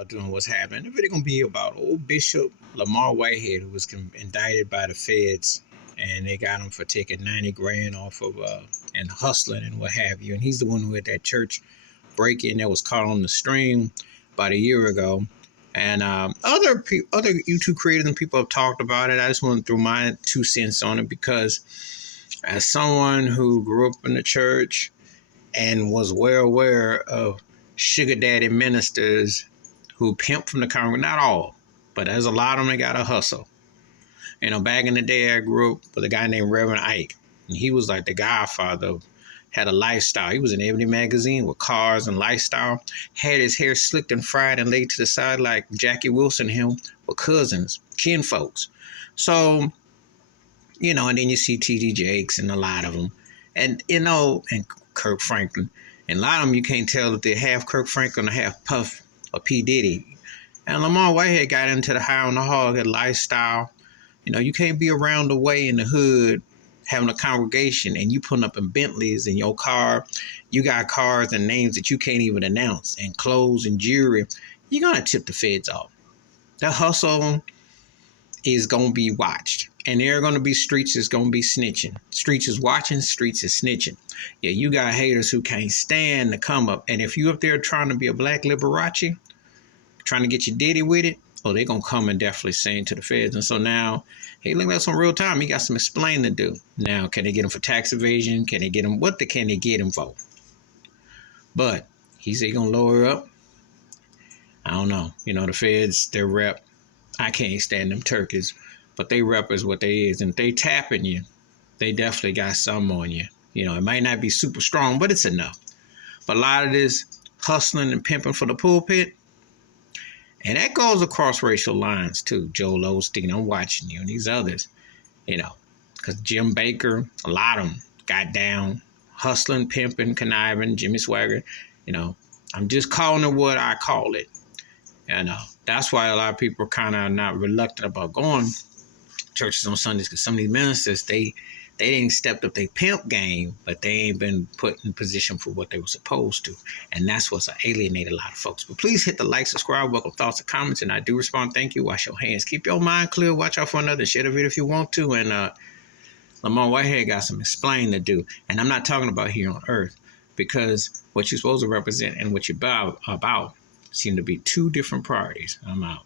y'all doing? What's happening? The video gonna be about old Bishop Lamor Whitehead, who was indicted by the feds, and they got him for taking 90 grand off of and hustling and what have you. And he's the one who had that church break-in that was caught on the stream about a year ago. And other YouTube creators and people have talked about it. I just want to throw my 2 cents on it because, as someone who grew up in the church and was well aware of sugar daddy ministers who pimp from the congregation, not all, but there's a lot of them that got to hustle. Back in the day, I grew up with a guy named Reverend Ike, and he was like the godfather, had a lifestyle. He was in every magazine with cars and lifestyle, had his hair slicked and fried and laid to the side like Jackie Wilson and him were cousins, kinfolks. So, and then you see T.D. Jakes and a lot of them, and Kirk Franklin. And a lot of them, you can't tell if they're half Kirk Franklin or half Puff or P. Diddy. And Lamor Whitehead got into the high on the hog lifestyle. You can't be around the way in the hood having a congregation and you putting up in Bentleys in your car. You got cars and names that you can't even announce and clothes and jewelry. You're going to tip the feds off. The hustle is going to be watched. And there are going to be streets that's going to be snitching. Streets is watching, streets is snitching. Yeah, you got haters who can't stand to come up. And if you up there trying to be a black Liberace, trying to get your ditty with it, they're going to come and definitely sing to the feds. And so now, hey, look, that's on real time. He got some explaining to do. Now, can they get him for tax evasion? Can they get him? Can they get him for? But he said he's going to lower up. I don't know. The feds, their rep, I can't stand them turkeys. But they rep is what they is. And if they tapping you, they definitely got some on you. It might not be super strong, but it's enough. But a lot of this hustling and pimping for the pulpit, and that goes across racial lines too. Joel Osteen, I'm watching you, and these others, because Jim Baker, a lot of them got down, hustling, pimping, conniving, Jimmy Swagger. I'm just calling it what I call it. That's why a lot of people are kind of not reluctant about going churches on Sundays, because some of these ministers, they ain't stepped up their pimp game, but they ain't been put in position for what they were supposed to. And that's what's alienated a lot of folks. But please hit the like, subscribe, welcome thoughts and comments, and I do respond. Thank you. Wash your hands. Keep your mind clear. Watch out for another. Share the video if you want to. And Lamor Whitehead got some explaining to do. And I'm not talking about here on earth, because what you're supposed to represent and what you're about seem to be 2 different priorities. I'm out.